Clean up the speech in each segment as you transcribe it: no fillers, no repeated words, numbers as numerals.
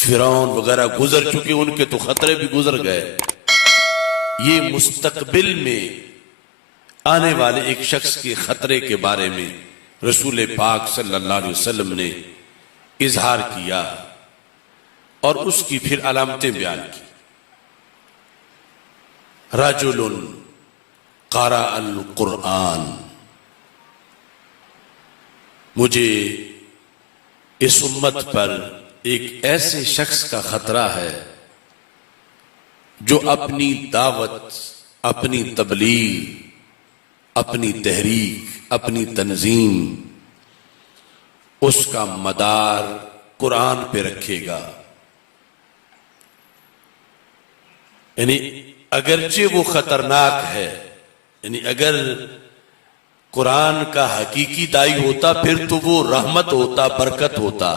فرعون وغیرہ گزر چکے، ان کے تو خطرے بھی گزر گئے، یہ مستقبل میں آنے والے ایک شخص کے خطرے کے بارے میں رسول پاک صلی اللہ علیہ وسلم نے اظہار کیا اور اس کی پھر علامتیں بیان کی۔ رجل قرأ القرآن، مجھے اس امت پر ایک ایسے شخص کا خطرہ ہے جو اپنی دعوت، اپنی تبلیغ، اپنی تحریک، اپنی تنظیم، اس کا مدار قرآن پہ رکھے گا۔ یعنی اگرچہ وہ خطرناک ہے، یعنی اگر قرآن کا حقیقی دائی ہوتا پھر تو وہ رحمت ہوتا، برکت ہوتا،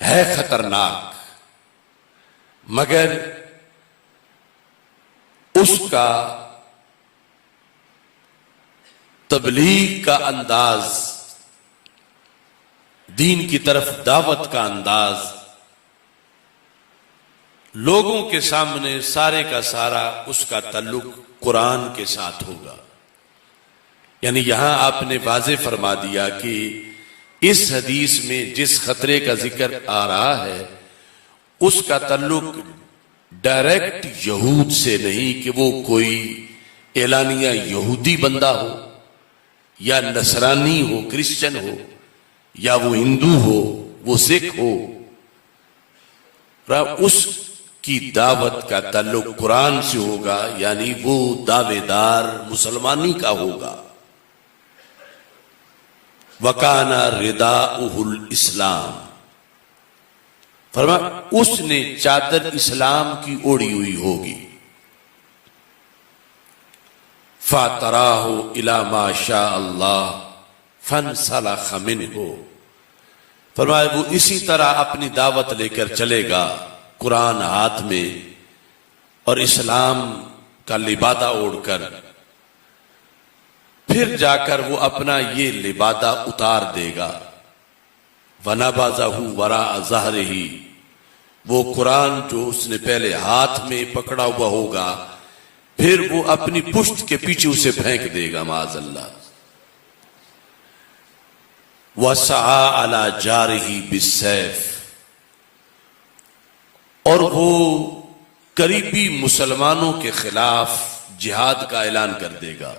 ہے خطرناک، مگر اس کا تبلیغ کا انداز، دین کی طرف دعوت کا انداز، لوگوں کے سامنے سارے کا سارا اس کا تعلق قرآن کے ساتھ ہوگا۔ یعنی یہاں آپ نے واضح فرما دیا کہ اس حدیث میں جس خطرے کا ذکر آ رہا ہے اس کا تعلق ڈائریکٹ یہود سے نہیں کہ وہ کوئی اعلانیہ یہودی بندہ ہو یا نصرانی ہو، کرسچن ہو، یا وہ ہندو ہو، وہ سکھ ہو، اس کی دعوت کا تعلق قرآن سے ہوگا، یعنی وہ دعوے دار مسلمانی کا ہوگا۔ وَكَانَ رِدَاؤُهُ الْإِسْلَامِ، فرمایا اس نے چادر اسلام کی اوڑی ہوئی ہوگی۔ فَاتَرَاهُ إِلَى مَا شَاءَ اللَّهُ فَانْسَلَخَ مِنْهُ، فرمایا وہ اسی طرح اپنی دعوت لے کر چلے گا، قرآن ہاتھ میں اور اسلام کا لبادہ اوڑھ کر، پھر جا کر وہ اپنا یہ لبادہ اتار دے گا۔ وَنَبَذَهُ وَرَاءَ ظَهْرِهِ، وہ قرآن جو اس نے پہلے ہاتھ میں پکڑا ہوا ہوگا پھر وہ اپنی پشت کے پیچھے اسے پھینک دے گا، معاذ اللہ۔ وَسَعَى عَلَى جَارِهِ بِالسَّيْفِ، اور وہ قریبی مسلمانوں کے خلاف جہاد کا اعلان کر دے گا،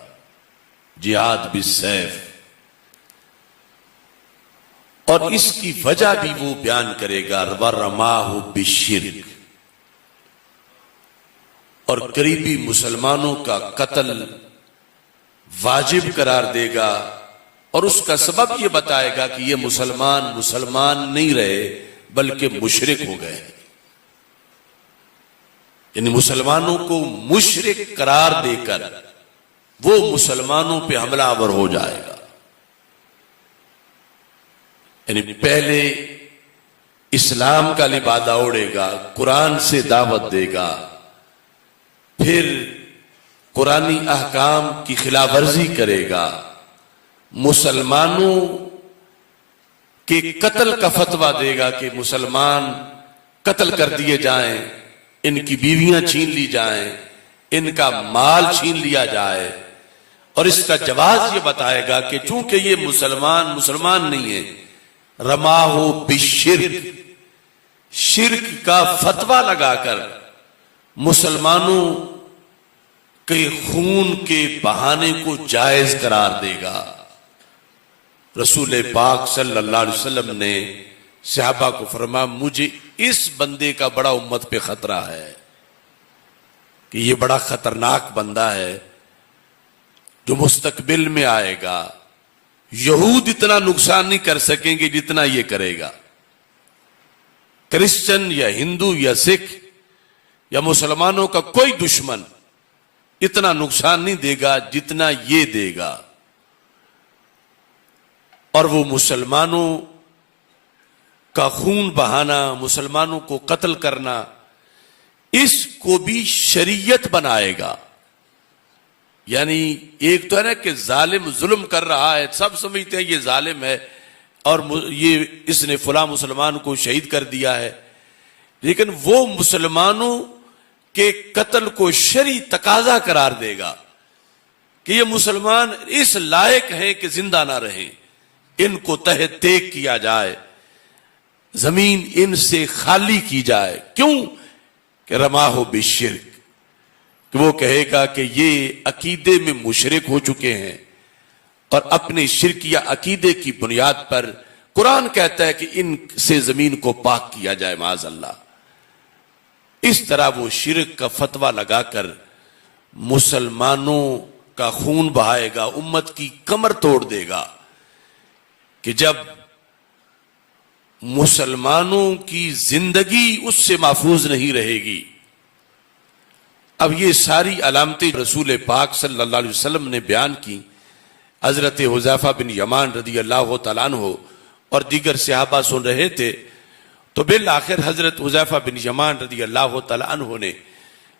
جہاد بالسیف، اور اس کی وجہ بھی وہ بیان کرے گا، وَرَمَاهُ بِالشِّرْكِ، اور قریبی مسلمانوں کا قتل واجب قرار دے گا، اور اس کا سبب یہ بتائے گا کہ یہ مسلمان نہیں رہے بلکہ مشرک ہو گئے، یعنی مسلمانوں کو مشرک قرار دے کر وہ مسلمانوں پہ حملہ آور ہو جائے گا۔ یعنی پہلے اسلام کا لبادہ اوڑھے گا، قرآن سے دعوت دے گا، پھر قرآنی احکام کی خلاف ورزی کرے گا، مسلمانوں کے قتل کا فتویٰ دے گا کہ مسلمان قتل کر دیے جائیں، ان کی بیویاں چھین لی جائیں، ان کا مال چھین لیا جائے، اور اس کا جواز یہ بتائے گا کہ چونکہ یہ مسلمان نہیں ہے، رماہ بالشرک، شرک کا فتویٰ لگا کر مسلمانوں کے خون کے بہانے کو جائز قرار دے گا۔ رسول پاک صلی اللہ علیہ وسلم نے صحابہ کو فرمایا مجھے اس بندے کا بڑا امت پہ خطرہ ہے کہ یہ بڑا خطرناک بندہ ہے جو مستقبل میں آئے گا، یہود اتنا نقصان نہیں کر سکیں گے جتنا یہ کرے گا، کرسچن یا ہندو یا سکھ یا مسلمانوں کا کوئی دشمن اتنا نقصان نہیں دے گا جتنا یہ دے گا، اور وہ مسلمانوں کا خون بہانا، مسلمانوں کو قتل کرنا، اس کو بھی شریعت بنائے گا۔ یعنی ایک تو ہے نا کہ ظالم ظلم کر رہا ہے، سب سمجھتے ہیں یہ ظالم ہے، اور یہ اس نے فلاں مسلمان کو شہید کر دیا ہے، لیکن وہ مسلمانوں کے قتل کو شرعی تقاضا قرار دے گا کہ یہ مسلمان اس لائق ہیں کہ زندہ نہ رہیں، ان کو تہ تیگ کیا جائے، زمین ان سے خالی کی جائے۔ کیوں؟ کہ رماہ بالشرک، کہ وہ کہے گا کہ یہ عقیدے میں مشرک ہو چکے ہیں، اور اپنے شرکیہ عقیدے کی بنیاد پر قرآن کہتا ہے کہ ان سے زمین کو پاک کیا جائے معاذ اللہ۔ اس طرح وہ شرک کا فتویٰ لگا کر مسلمانوں کا خون بہائے گا، امت کی کمر توڑ دے گا، کہ جب مسلمانوں کی زندگی اس سے محفوظ نہیں رہے گی۔ اب یہ ساری علامتیں رسول پاک صلی اللہ علیہ وسلم نے بیان کی، حضرت حذیفہ بن یمان رضی اللہ تعالیٰ عنہ اور دیگر صحابہ سن رہے تھے، تو بالآخر حضرت حذیفہ بن یمان رضی اللہ تعالیٰ عنہ نے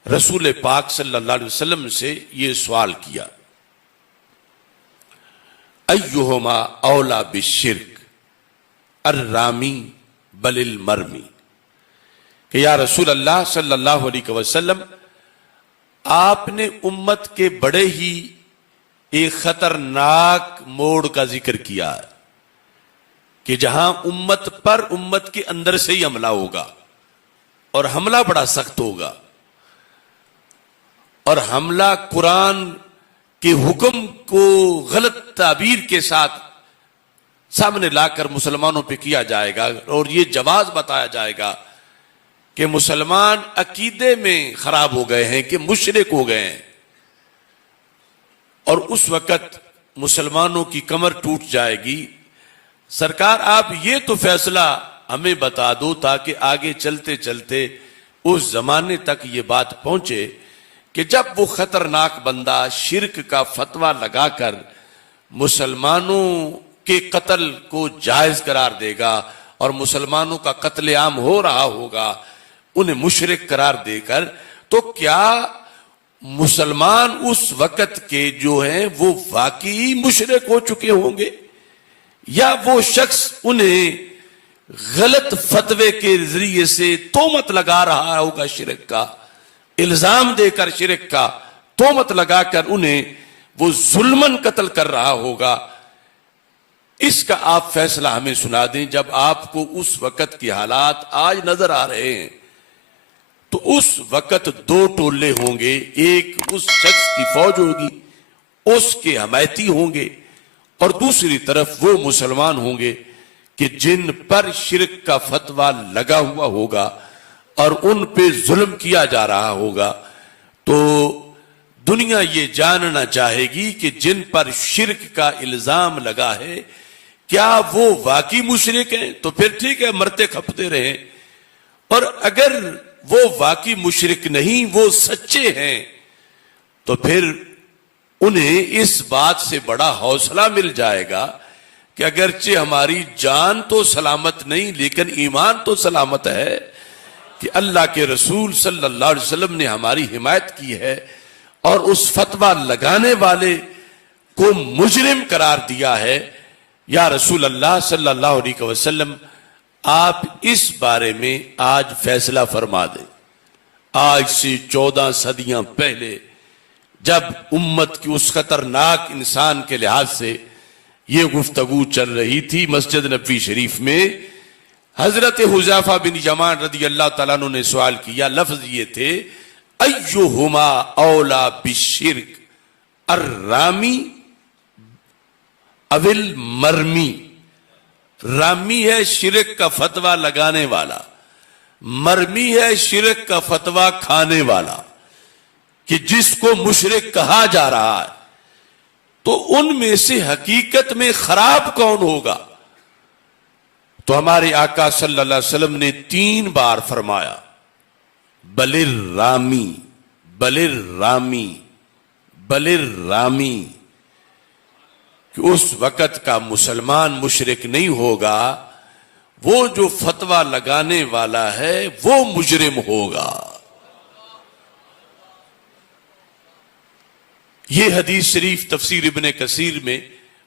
رسول پاک صلی اللہ علیہ وسلم سے یہ سوال کیا، ایہما اولا بالشرک الرامی بل المرمی، کہ یا رسول اللہ صلی اللہ علیہ وسلم، آپ نے امت کے بڑے ہی ایک خطرناک موڑ کا ذکر کیا ہے کہ جہاں امت پر امت کے اندر سے ہی حملہ ہوگا، اور حملہ بڑا سخت ہوگا، اور حملہ قرآن کے حکم کو غلط تعبیر کے ساتھ سامنے لا کر مسلمانوں پہ کیا جائے گا، اور یہ جواز بتایا جائے گا کہ مسلمان عقیدے میں خراب ہو گئے ہیں، کہ مشرک ہو گئے ہیں، اور اس وقت مسلمانوں کی کمر ٹوٹ جائے گی۔ سرکار آپ یہ تو فیصلہ ہمیں بتا دو تاکہ آگے چلتے چلتے اس زمانے تک یہ بات پہنچے کہ جب وہ خطرناک بندہ شرک کا فتویٰ لگا کر مسلمانوں کے قتل کو جائز قرار دے گا، اور مسلمانوں کا قتل عام ہو رہا ہوگا انہیں مشرک قرار دے کر، تو کیا مسلمان اس وقت کے جو ہیں وہ واقعی مشرک ہو چکے ہوں گے، یا وہ شخص انہیں غلط فتوے کے ذریعے سے تہمت لگا رہا ہوگا، شرک کا الزام دے کر، شرک کا تہمت لگا کر انہیں وہ ظلمن قتل کر رہا ہوگا؟ اس کا آپ فیصلہ ہمیں سنا دیں۔ جب آپ کو اس وقت کی حالات آج نظر آ رہے ہیں، تو اس وقت دو ٹولے ہوں گے، ایک اس شخص کی فوج ہوگی، اس کے حمایتی ہوں گے، اور دوسری طرف وہ مسلمان ہوں گے کہ جن پر شرک کا فتویٰ لگا ہوا ہوگا اور ان پہ ظلم کیا جا رہا ہوگا۔ تو دنیا یہ جاننا چاہے گی کہ جن پر شرک کا الزام لگا ہے کیا وہ واقعی مشرک ہیں؟ تو پھر ٹھیک ہے، مرتے کھپتے رہیں، اور اگر وہ واقعی مشرک نہیں، وہ سچے ہیں، تو پھر انہیں اس بات سے بڑا حوصلہ مل جائے گا کہ اگرچہ ہماری جان تو سلامت نہیں، لیکن ایمان تو سلامت ہے، کہ اللہ کے رسول صلی اللہ علیہ وسلم نے ہماری حمایت کی ہے، اور اس فتویٰ لگانے والے کو مجرم قرار دیا ہے۔ یا رسول اللہ صلی اللہ علیہ وسلم، آپ اس بارے میں آج فیصلہ فرما دیں۔ آج سے 14 صدیاں پہلے جب امت کی اس خطرناک انسان کے لحاظ سے یہ گفتگو چل رہی تھی مسجد نبوی شریف میں، حضرت حذیفہ بن یمان رضی اللہ تعالیٰ عنہ نے سوال کیا، لفظ یہ تھے، ایہما اولا بالشرک الرامی اول مرمی۔ رامی ہے شرک کا فتویٰ لگانے والا، مرمی ہے شرک کا فتویٰ کھانے والا، کہ جس کو مشرک کہا جا رہا ہے۔ تو ان میں سے حقیقت میں خراب کون ہوگا؟ تو ہمارے آقا صلی اللہ علیہ وسلم نے 3 بار فرمایا، بل الرامی، بل الرامی، بل الرامی، کہ اس وقت کا مسلمان مشرک نہیں ہوگا، وہ جو فتویٰ لگانے والا ہے وہ مجرم ہوگا۔ یہ حدیث شریف تفسیر ابن کثیر میں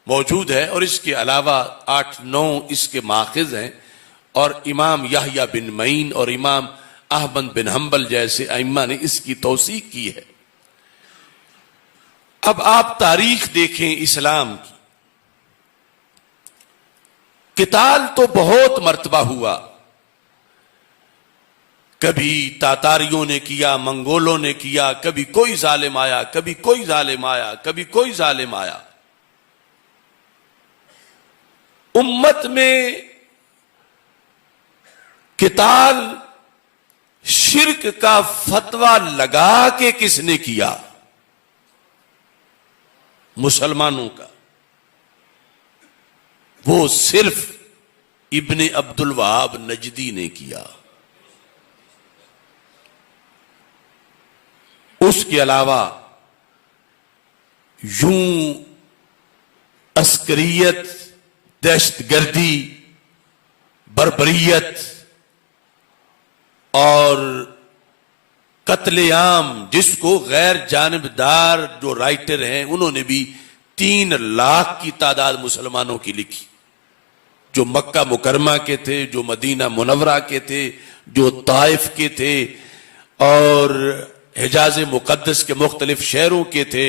موجود ہے، اور اس کے علاوہ 8-9 اس کے ماخذ ہیں، اور امام یحییٰ بن معین اور امام احمد بن حنبل جیسے ائمہ نے اس کی توثیق کی ہے۔ اب آپ تاریخ دیکھیں اسلام کی، قتال تو بہت مرتبہ ہوا، کبھی تاتاریوں نے کیا، منگولوں نے کیا، کبھی کوئی ظالم آیا، کبھی کوئی ظالم آیا، کبھی کوئی ظالم آیا۔ امت میں قتال شرک کا فتویٰ لگا کے کس نے کیا؟ مسلمانوں کا۔ وہ صرف ابن عبد الوہاب نجدی نے کیا، اس کے علاوہ یوں عسکریت، دہشت گردی، بربریت اور قتل عام، جس کو غیر جانبدار جو رائٹر ہیں انہوں نے بھی 3 لاکھ کی تعداد مسلمانوں کی لکھی، جو مکہ مکرمہ کے تھے، جو مدینہ منورہ کے تھے، جو طائف کے تھے اور حجاز مقدس کے مختلف شہروں کے تھے۔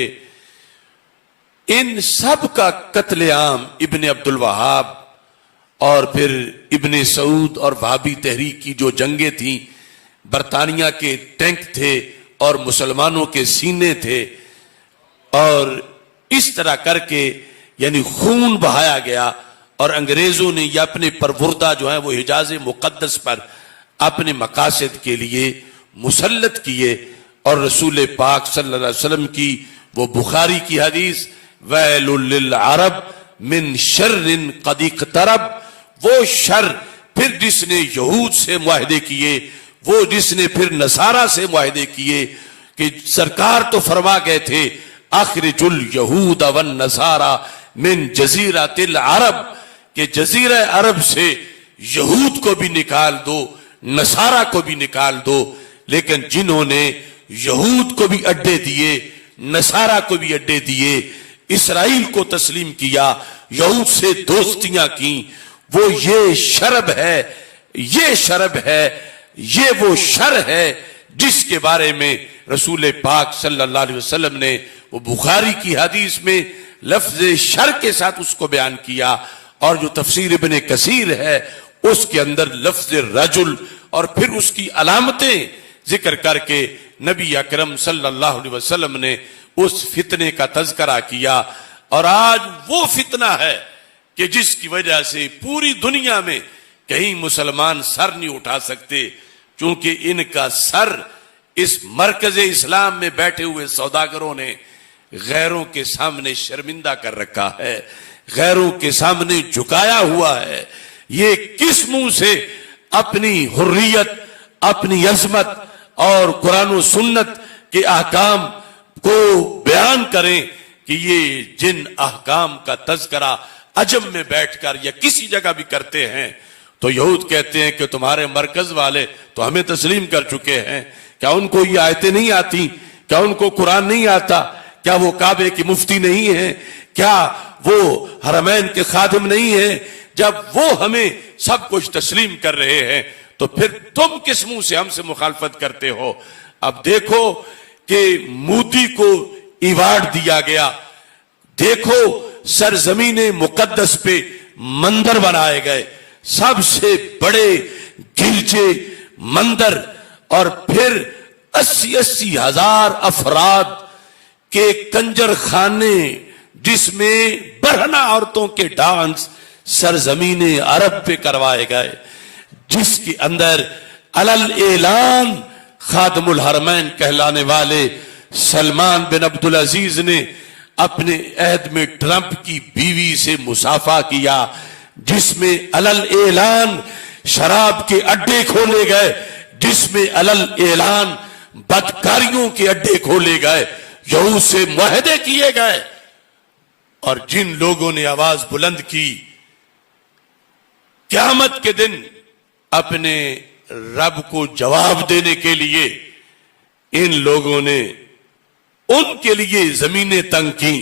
ان سب کا قتل عام ابن عبد الوہاب اور پھر ابن سعود اور وہابی تحریک کی جو جنگیں تھیں، برطانیہ کے ٹینک تھے اور مسلمانوں کے سینے تھے، اور اس طرح کر کے یعنی خون بہایا گیا، اور انگریزوں نے یہ اپنے پروردہ جو ہیں وہ حجاز مقدس پر اپنے مقاصد کے لیے مسلط کیے۔ اور رسول پاک صلی اللہ علیہ وسلم کی وہ بخاری کی حدیث ویل للعرب من شر قد اقترب، وہ شر پھر جس نے یہود سے معاہدے کیے، وہ جس نے پھر نصارہ سے معاہدے کیے، کہ سرکار تو فرما گئے تھے اخرج الیہود والنصارى من جزیرۃ العرب، کہ جزیرہ عرب سے یہود کو بھی نکال دو، نصارہ کو بھی نکال دو۔ لیکن جنہوں نے یہود کو بھی اڈے دیے، نصارہ کو بھی اڈے دیے، اسرائیل کو تسلیم کیا، یہود سے دوستیاں کی، وہ یہ شرب ہے، یہ شرب ہے، یہ وہ شر ہے جس کے بارے میں رسول پاک صلی اللہ علیہ وسلم نے وہ بخاری کی حدیث میں لفظ شر کے ساتھ اس کو بیان کیا، اور جو تفسیر ابن کثیر ہے اس کے اندر لفظ رجل اور پھر اس کی علامتیں ذکر کر کے نبی اکرم صلی اللہ علیہ وسلم نے اس فتنے کا تذکرہ کیا۔ اور آج وہ فتنہ ہے کہ جس کی وجہ سے پوری دنیا میں کہیں مسلمان سر نہیں اٹھا سکتے، چونکہ ان کا سر اس مرکز اسلام میں بیٹھے ہوئے سوداگروں نے غیروں کے سامنے شرمندہ کر رکھا ہے، غیروں کے سامنے جھکایا ہوا ہے۔ یہ کس منہ سے اپنی حریت، اپنی عظمت اور قرآن و سنت کے احکام کو بیان کریں کہ یہ جن احکام کا تذکرہ عجم میں بیٹھ کر یا کسی جگہ بھی کرتے ہیں تو یہود کہتے ہیں کہ تمہارے مرکز والے تو ہمیں تسلیم کر چکے ہیں، کیا ان کو یہ آیتیں نہیں آتی؟ کیا ان کو قرآن نہیں آتا؟ کیا وہ کعبے کی مفتی نہیں ہیں؟ کیا وہ حرمین کے خادم نہیں ہیں؟ جب وہ ہمیں سب کچھ تسلیم کر رہے ہیں تو پھر تم کس منہ سے ہم سے مخالفت کرتے ہو؟ اب دیکھو کہ مودی کو ایوارڈ دیا گیا، دیکھو سرزمین مقدس پہ مندر بنائے گئے، سب سے بڑے گرجے مندر، اور پھر 80 ہزار افراد کے کنجر خانے جس میں برہنہ عورتوں کے ڈانس سرزمین عرب پہ کروائے گئے، جس کے اندر علل اعلان خادم الحرمین کہلانے والے سلمان بن عبدالعزیز نے اپنے عہد میں ٹرمپ کی بیوی سے مصافحہ کیا، جس میں علل اعلان شراب کے اڈے کھولے گئے، جس میں علل اعلان بدکاریوں کے اڈے کھولے گئے، یہود سے معاہدے کیے گئے۔ اور جن لوگوں نے آواز بلند کی قیامت کے دن اپنے رب کو جواب دینے کے لیے، ان لوگوں نے ان کے لیے زمینیں تنگ کی،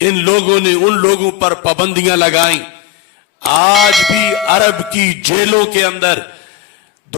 ان لوگوں نے ان لوگوں پر پابندیاں لگائیں. آج بھی عرب کی جیلوں کے اندر